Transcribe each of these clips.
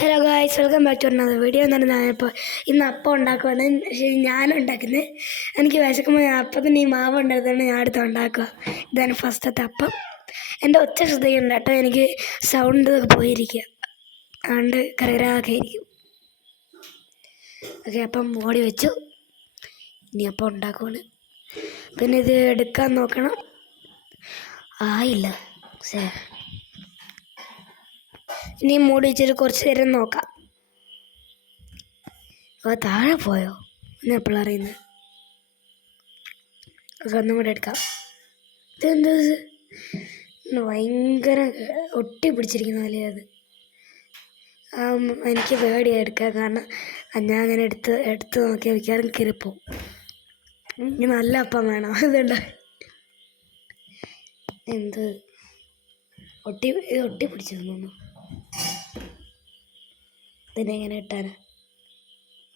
Hello guys welcome back to another video എന്ന് പറഞ്ഞാൽ ഇപ്പോൾ ഇന്ന് അപ്പം ഉണ്ടാക്കുവാണ്. ഞാൻ ഉണ്ടാക്കുന്നത്. എനിക്ക് വിശക്കുമ്പോൾ അപ്പത്തിന് ഈ മാവ് ഉണ്ടായിരുന്നു ഞാൻ അടുത്ത് ഉണ്ടാക്കുക. ഇതാണ് ഫസ്റ്റത്തെ അപ്പം. എന്റെ ഒച്ച ശ്രദ്ധിക്കുന്നുണ്ട് കേട്ടോ. എനിക്ക് സൗണ്ട് ഒക്കെ പോയിരിക്കുക. അതുകൊണ്ട് കരകരാക്കെ ഇരിക്കും. ഓക്കെ അപ്പം ഓടി വെച്ചു. ഇനി അപ്പം ഉണ്ടാക്കുവാണ്. പിന്നെ ഇത് എടുക്കാൻ നോക്കണം. ആയില്ല. ശേ ഇനി മൂടി വെച്ചിട്ട് കുറച്ച് നേരം നോക്കാം. അപ്പോൾ താഴെ പോയോ? എന്ന് എപ്പോഴും അറിയുന്നത് ഒക്കെ ഒന്നും കൂടെ എടുക്കാം. ഇതെന്താ ഇത്? ഇത് ഭയങ്കര ഒട്ടി പിടിച്ചിരിക്കുന്ന പോലെ അത് ആം, എനിക്ക് പേടിയാണ് എടുക്കാൻ കാരണം ഞാൻ അങ്ങനെ എടുത്ത് എടുത്ത് നോക്കിയാൽ മിക്കവാറും കീറിപ്പോവും. ഇനി നല്ല അപ്പം വേണം. അതുണ്ട് എന്ത്? ഒട്ടി ഒട്ടി പിടിച്ചു തോന്നുന്നു. ഇതിനെങ്ങനെ ഇട്ടാനാ?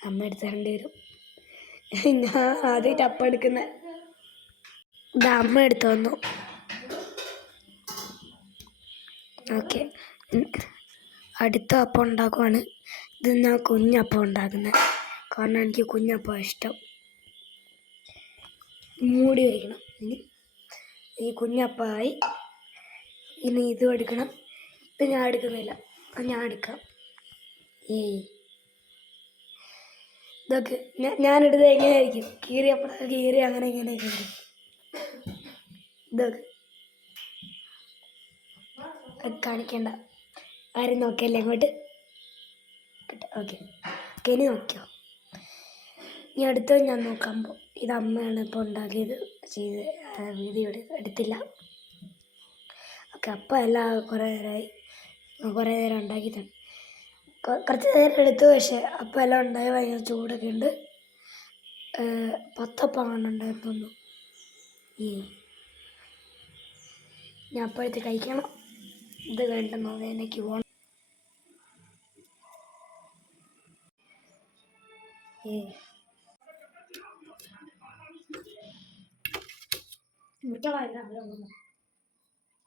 അമ്മ എടുത്ത് തരേണ്ടി വരും. ഞാൻ ആദ്യമായിട്ട് അപ്പം എടുക്കുന്ന അമ്മ എടുത്തു വന്നു ഓക്കെ. അടുത്ത അപ്പം ഉണ്ടാക്കുവാണ്. ഇത് ഞാൻ കുഞ്ഞപ്പം ഉണ്ടാക്കുന്നത് കാരണം എനിക്ക് കുഞ്ഞപ്പം ഇഷ്ടം. മൂടി വയ്ക്കണം ഇനി ഈ കുഞ്ഞപ്പമായി ഇനി ഇതും എടുക്കണം. ഇത് ഞാൻ എടുക്കുന്നില്ല. ഞാൻ എടുക്കാം. ഇതൊക്കെ ഞാനെടുത്ത് എങ്ങനെയായിരിക്കും? കീറിയപ്പോൾ കീറി അങ്ങനെ ഇങ്ങനെ കീറി ഇതൊക്കെ കാണിക്കണ്ട. ആരും നോക്കിയല്ലേ ഇങ്ങോട്ട് ഓക്കെ. ഓക്കെ ഇനി നോക്കിയോ? ഇനി അടുത്തത് ഞാൻ നോക്കാൻ പോകും ഇത് അമ്മയാണ് ഇപ്പോൾ ഉണ്ടാക്കിയത്. ചെയ്ത് വീഡിയോ എടു- എടുത്തില്ല. ഓക്കെ അപ്പം എല്ലാം കുറേ നേരമായി. കുറേ നേരം ഉണ്ടാക്കിയിട്ടുണ്ട്. കൊ- കുറച്ച് നേരം എടുത്തു പക്ഷേ അപ്പം എല്ലാം ഉണ്ടായി ഭയങ്കര ചൂടൊക്കെ ഉണ്ട്. ഏഹ് പത്തപ്പം അങ്ങനെ ഉണ്ടായിരുന്നു. ഈ ഞാൻ അപ്പോഴത്തെ കഴിക്കണം. ഇത് വേണ്ടെന്ന് എനിക്ക് പോകണം ഏ. മുട്ട